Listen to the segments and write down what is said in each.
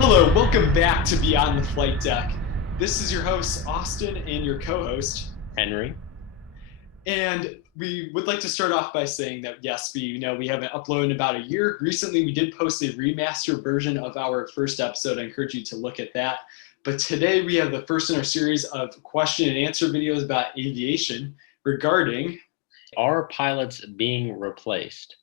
Hello, welcome back to Beyond the Flight Deck. This is your host, Austin, and your co-host, Henry. And we would like to start off by saying that, yes, we haven't uploaded in about a year. Recently, we did post a remastered version of our first episode. I encourage you to look at that. But today, we have the first in our series of question and answer videos about aviation regarding... Are pilots being replaced?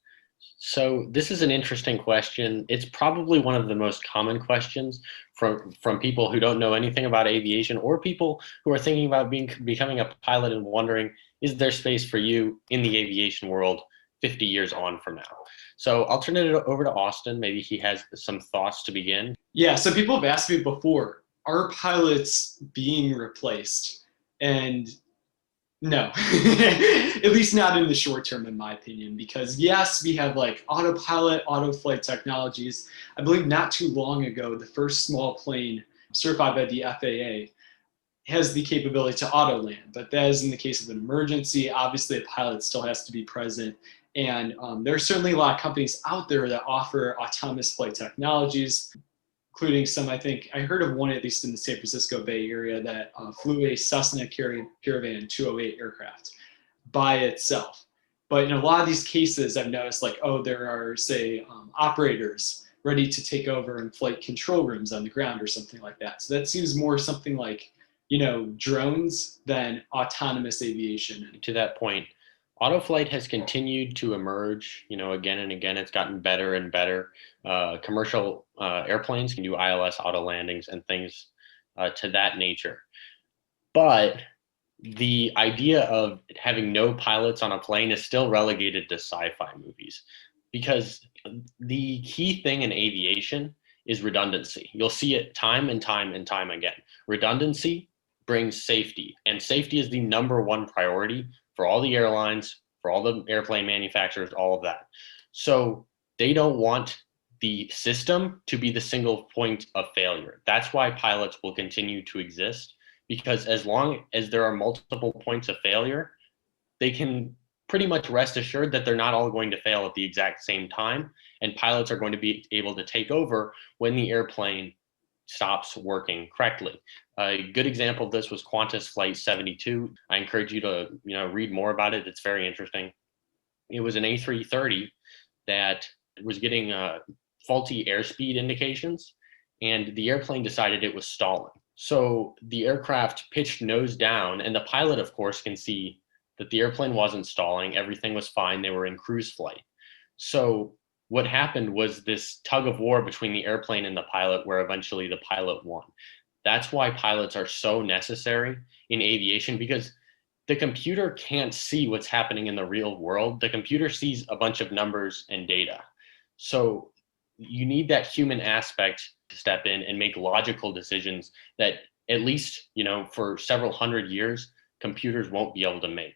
So this is an interesting question. It's probably one of the most common questions from people who don't know anything about aviation, or people who are thinking about becoming a pilot and wondering, is there space for you in the aviation world 50 years on from now? So I'll turn it over to Austin. Maybe he has some thoughts to begin. Yeah, so people have asked me before, are pilots being replaced? And no, at least not in the short term, in my opinion, because yes, we have like autopilot, auto flight technologies. I believe not too long ago, the first small plane certified by the FAA has the capability to auto land, but that is in the case of an emergency. Obviously, a pilot still has to be present. And there are certainly a lot of companies out there that offer autonomous flight technologies, including some, I think, I heard of one at least in the San Francisco Bay Area that flew a Cessna Caravan 208 aircraft by itself. But in a lot of these cases, I've noticed like, oh, there are, say, operators ready to take over in flight control rooms on the ground or something like that. So that seems more something like, drones than autonomous aviation. To that point, autoflight has continued to emerge, again and again. It's gotten better and better. Commercial airplanes can do ILS auto landings and things to that nature. But the idea of having no pilots on a plane is still relegated to sci-fi movies, because the key thing in aviation is redundancy. You'll see it time and time and time again. Redundancy brings safety, and safety is the number one priority for all the airlines, for all the airplane manufacturers, all of that. So they don't want the system to be the single point of failure. That's why pilots will continue to exist, because as long as there are multiple points of failure, they can pretty much rest assured that they're not all going to fail at the exact same time, and pilots are going to be able to take over when the airplane stops working correctly. A good example of this was Qantas Flight 72. I encourage you to read more about it. It's very interesting. It was an A330 that was getting faulty airspeed indications, and the airplane decided it was stalling. So the aircraft pitched nose down, and the pilot, of course, can see that the airplane wasn't stalling. Everything was fine. They were in cruise flight. So what happened was this tug of war between the airplane and the pilot, where eventually the pilot won. That's why pilots are so necessary in aviation, because the computer can't see what's happening in the real world. The computer sees a bunch of numbers and data. So you need that human aspect to step in and make logical decisions that, at least, for several hundred years, computers won't be able to make.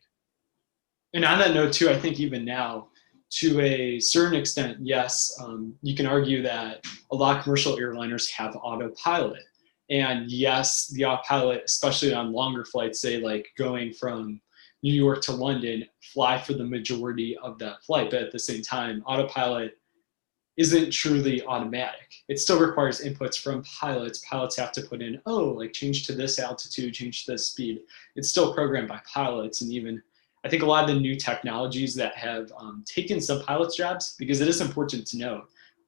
And on that note, too, I think even now, to a certain extent, yes, you can argue that a lot of commercial airliners have autopilot. And yes, the autopilot, especially on longer flights, say like going from New York to London, fly for the majority of that flight. But at the same time, autopilot isn't truly automatic. It still requires inputs from pilots. Pilots have to put in, change to this altitude, change to this speed. It's still programmed by pilots. And even, I think a lot of the new technologies that have taken some pilots' jobs, because it is important to know,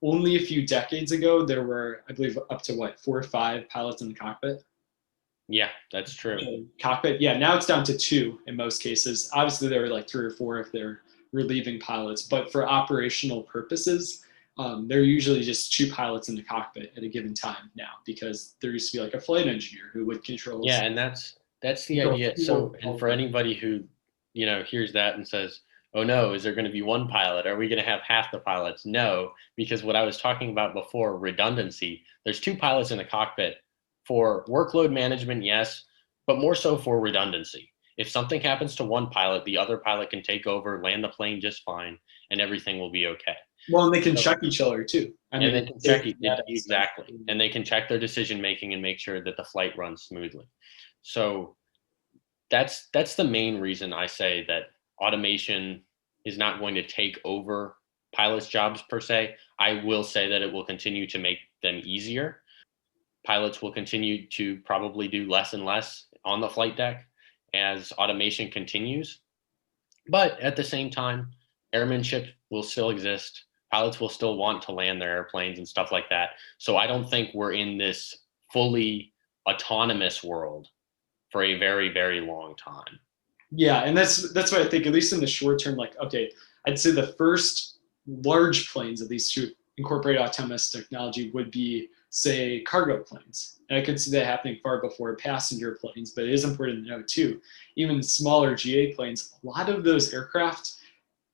only a few decades ago, there were, I believe, up to 4 or 5 pilots in the cockpit? Yeah, that's true. Cockpit, yeah, now it's down to 2 in most cases. Obviously, there were like 3 or 4 if they're relieving pilots, but for operational purposes, there are usually just 2 pilots in the cockpit at a given time now, because there used to be like a flight engineer who would control. Yeah, and that's the idea. So, and for anybody who hears that and says, oh no, is there going to be one pilot? Are we going to have half the pilots? No, because what I was talking about before, redundancy, there's two pilots in the cockpit for workload management, yes, but more so for redundancy. If something happens to one pilot, the other pilot can take over, land the plane just fine, and everything will be okay. Well, and they can So, check each other too. I and mean, they can check exactly, and they can check their decision making and make sure that the flight runs smoothly. So that's the main reason I say that automation is not going to take over pilots' jobs per se. I will say that it will continue to make them easier. Pilots will continue to probably do less and less on the flight deck as automation continues. But at the same time, airmanship will still exist. Pilots will still want to land their airplanes and stuff like that. So I don't think we're in this fully autonomous world for a very, very long time. Yeah, and that's what I think, at least in the short term, like, okay, I'd say the first large planes, at least to incorporate autonomous technology, would be, say, cargo planes. And I could see that happening far before passenger planes, but it is important to note too, even smaller GA planes, a lot of those aircraft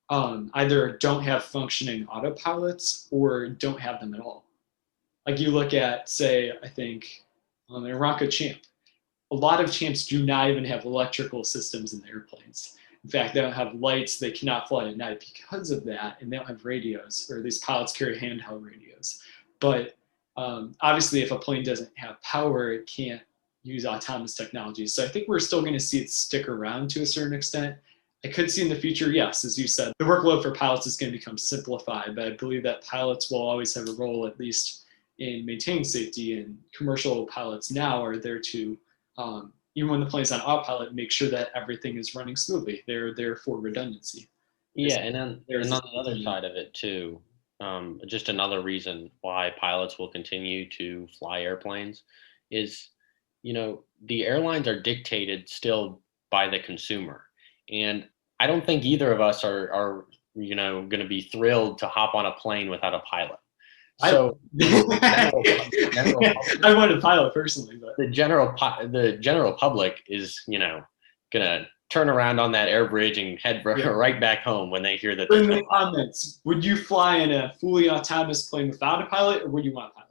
either don't have functioning autopilots or don't have them at all. Like you look at, say, I think, an Aramco Champ, a lot of champs do not even have electrical systems in the airplanes. In fact, they don't have lights. They cannot fly at night because of that, and they don't have radios, or these pilots carry handheld radios. But obviously, if a plane doesn't have power, it can't use autonomous technology. So I think we're still going to see it stick around to a certain extent. I could see in the future, yes, as you said, the workload for pilots is going to become simplified, but I believe that pilots will always have a role, at least in maintaining safety, and commercial pilots now are there to even when the plane's on autopilot, make sure that everything is running smoothly. They're there for redundancy. Yeah, and then and on the other side of it too, just another reason why pilots will continue to fly airplanes is, the airlines are dictated still by the consumer, and I don't think either of us are going to be thrilled to hop on a plane without a pilot. So I want a pilot personally, but the general public is gonna turn around on that air bridge and head right back home when they hear that. In the comments, would you fly in a fully autonomous plane without a pilot, or would you want a pilot?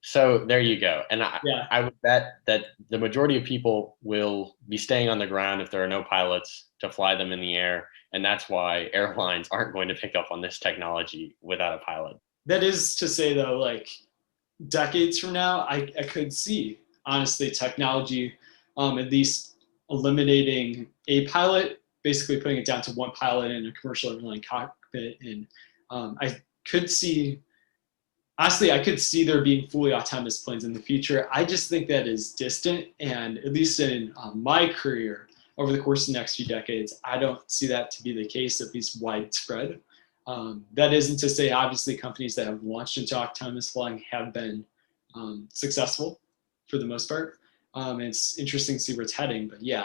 So there you go. And I would bet that the majority of people will be staying on the ground if there are no pilots to fly them in the air, and that's why airlines aren't going to pick up on this technology without a pilot. That is to say, though, like decades from now, I could see, honestly, technology at least eliminating a pilot, basically putting it down to one pilot in a commercial airline cockpit. And I could see, honestly, I could see there being fully autonomous planes in the future. I just think that is distant. And at least in my career, over the course of the next few decades, I don't see that to be the case, at least widespread. That isn't to say, obviously, companies that have launched into autonomous flying have been successful for the most part. It's interesting to see where it's heading, but yeah,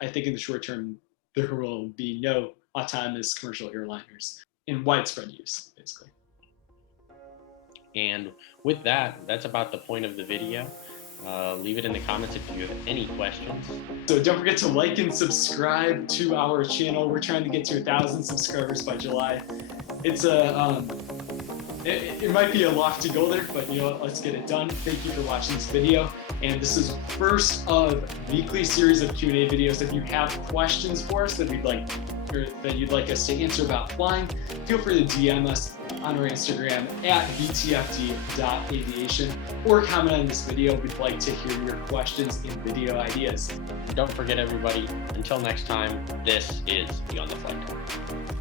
I think in the short term, there will be no autonomous commercial airliners in widespread use, basically. And with that, that's about the point of the video. Leave it in the comments if you have any questions. So don't forget to like and subscribe to our channel. We're trying to get to 1,000 subscribers by July. It's it might be a lofty goal there, but you know what? Let's get it done. Thank you for watching this video. And this is first of weekly series of Q&A videos. If you have questions for us that you'd like us to answer about flying, feel free to DM us on our Instagram at btfd.aviation, or comment on this video. We'd like to hear your questions and video ideas. Don't forget, everybody, until next time, this is Beyond the Flight Deck.